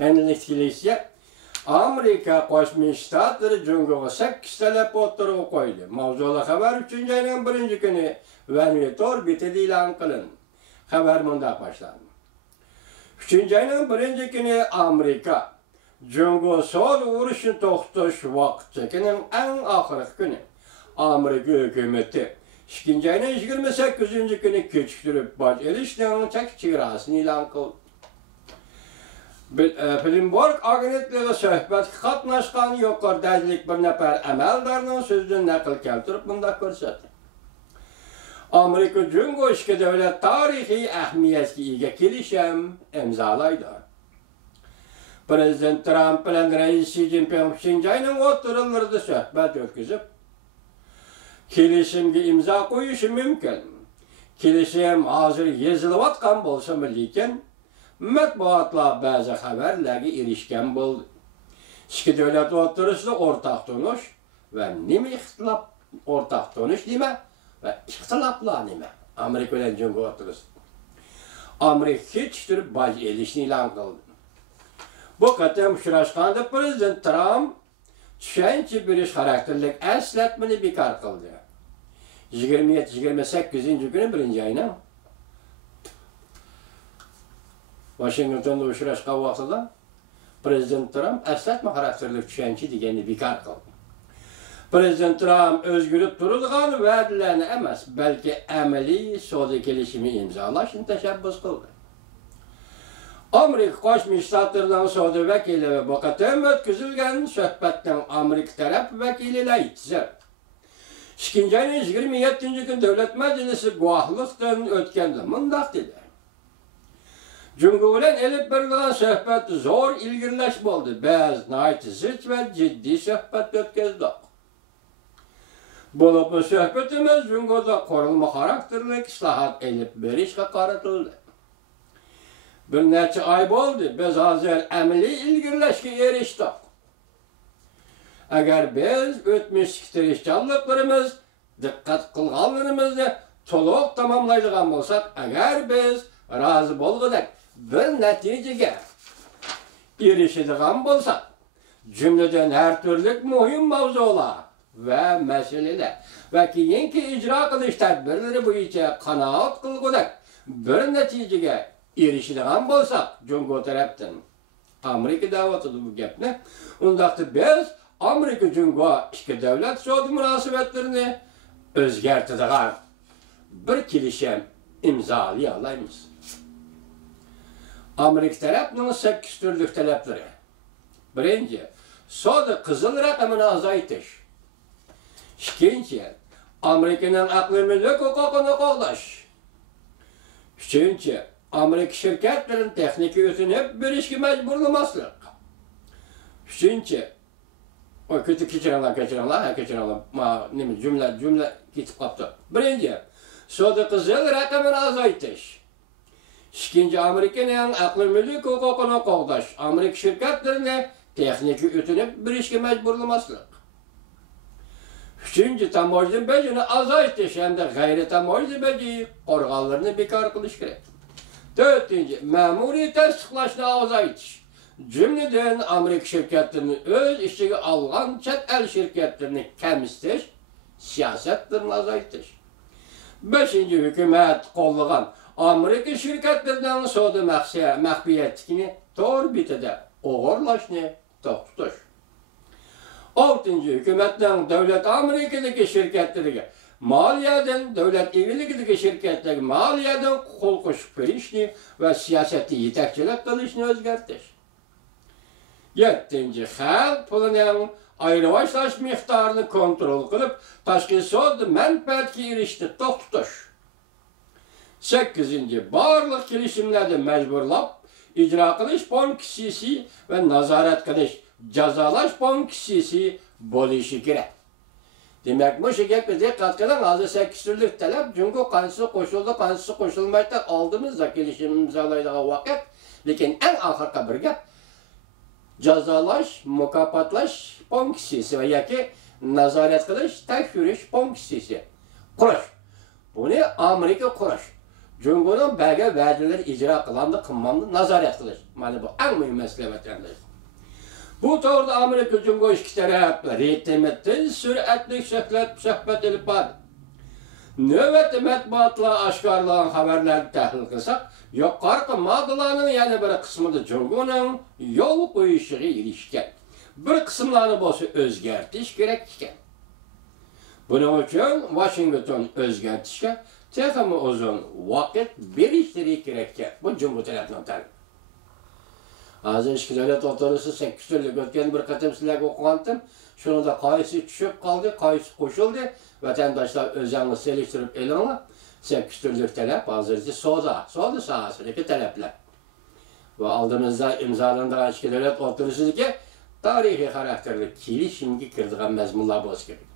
Enlikçilikse Amerika Qo'shma Shtatlari Jungoga 8 talab o'tirg'i qo'ydi. Mavzuda xabar 3-ayning 1-kuni Vanuatu betida e'lon qilindi. Xabar bunday boshlandi. 3-ayning 1-kuni Amerika Jungo So'l urushini to'xtatish vaqti chekining eng oxirgi kuni. Amerika hukumati 2-ayning 28-kuni kechiktirib boj olishning chegarasini e'lon qildi. Bloomberg agentligi suhbatga qatnashgan yuqoridagi bir nafar amaldorning so'zidan naql keltirib bunday ko'rsatdi. Amerika Jungo ikki davlat tarixiy ahamiyatga ega kelishim imzolaydi. Prezident Trump bilan Rais Xi Jinping 3-ayning o'tirlarida suhbat o'tkazib, kelishimga imzo qo'yishi mumkin. Kelishim hozir yezilayotgan bo'lsa-mu, lekin matbuotlar ba'zi xabarlarga erishgan bo'ldi. Ikki davlat o'rtasida o'rtaq tonish va nima ixtilof, o'rtaq tonish nima va ixtiloflar nima? Amerika bilan Jungo o'rtasida. Amerika kechiktirib boj olishni e'lon qildi. Bu qatam uchrashganda Prezident Trump tushuncha berish xarakterlik eslatmani bekor qildi. 27-28-kuni 1-ayning Washingtonda uchrashgan vaqtida Prezident Trump eslatma xarakterli tushuncha deganni bekor qildi. Prezident Trump o'zgarib turadigan va'dalarni emas, balki amaliy savdo kelishimi imzolashni tashabbus qildi. Amerika Qo'shma Shtatlarining savdo vakili va bu qatam o'tkazilgan suhbatdan Amerika taraf vakililar aytdi. 2-ayning 27-kuni Davlat Majlisi guvohlikdan o'tganda mundaq dedi. Jungo bilan elib berilgan suhbat zo'r ilgirlash bo'ldi. Biz naytisiz va jiddiy suhbat o'tkazdik. Bo'lib suhbatimiz Jungoda qurilma xarakterli islohot elib berishga qaratildi. Bir necha oy bo'ldi, biz hozir amaliy ilgirlashga erishdik. Agar biz o'tmishki tirishchanliklarimiz, diqqat qilganlarimizni to'liq tamomlaydigan bo'lsak, agar biz rozi bo'lg'udak bir natijaga erishadigan bo'lsak, jumladan har turli muhim mavzular va masalalar va keyingi ijro qilish tadbirlari bo'yicha qanoat qilgudak bir natijaga erishadigan bo'lsak, Jungo tarafdan Amerika da'vatida bu gapni, undaqda biz Amerika Jungo ikki davlat savdo munosabatlarini o'zgartiradigan bir kelishim imzolay olamiz. Amerika tarafining 8 turli talablari. Birinchi, savdo qizil raqamini azaytish. Ikkinchi, Amerikaning aqliy mulk huquqini qo'llash. Uchinchi, Amerika shirkatlarini texnika o'tinib berishga majburlamaslik. Uchinchi, kechiringlar, nima jumla ketib qoldi. Birinchi, savdo qizil raqamini azaytish. Ikkinchi, Amerikaning aqliy mulk huquqini qo'llash. Amerika shirkatlarini texnika o'tinib berishga majburlamaslik. Uchinchi, tamojli bajini azaytish hamda g'ayri tamojli baji qo'rg'onlarni bekor qilish kerak. To'rtinchi, ma'muriy tasdiqlashni azaytish. Jumladan Amerika shirkatlarini o'z ichiga olgan chet el shirkatlarini kamsitish, siyosatlarni azaytish. Beshinchi, hukumat qo'llagan Amerika shirkatlarining savdo maxfiyatligini to'g'ri bitida o'g'irlashni to'xtatish. 6. Hukumatning davlat Amerikadagi shirkatlariga moliyadan, davlat egiligidagi shirkatlarga moliyadan qo'l qo'shib berishni va siyosatni yetakchilik qilishni o'zgartirish. 7. Xalq pulining ayrıvaşlash miqdorini kontrol qilib, tashqi savdo manfaatga erishishni to'xtatish. 8. Barliq kelishimlarni majburlab ijro qilish politsiyasi va nazorat qilish, jazolash politsiyasi bo'lishi kerak. Demak, bu gapga diqqat qiling, hozir 8 turli talab Jungo qanchasi qo'shildi, qanchasi qo'shilmaydi, oldimizda kelishim imzolaydigan vaqt, lekin eng oxirgi bir gap jazolash, mukofotlash politsiyasi va yoki nazorat qilish, tekshirish politsiyasi qurish. Buni Amerika qurish. Cumhur'un belge vədiləri icra qılandı, qınmandı, nazaret qılır. Mana bu en mühim mesele vatandaş. Bu doğruda Amerika Cumhuriyeti iki taraf reytimette süratli söhbet edip var. Növbetli matbuatla aşkarlanan haberleri tahlil kılsak, yukarı maddelerinin yani bir kısmı da Cumhur'un yol koyuşuğa ilişken. Bir kısımlarını bolsa özgertiş gerek iken. Bunun için Washington özgertişke texmi uzun vakit berişleri gerekken. Bu Cumhuriyet tarafından tanım. Hazır işki devlet otorusu 8 türlük ötken bir katım sizlerge okuğandım. Şunu da kayısı düşüp kaldı, kayısı koşuldu. Vatandaşlar özenli seliştirip elinle 8 türlük talep hazırcı soda sahasındaki talepler. Ve aldığımızda imzalandıran işki devlet otorusu ki tarihi karakterli kilişimgi kırdıgan mezmunlar boz gerek.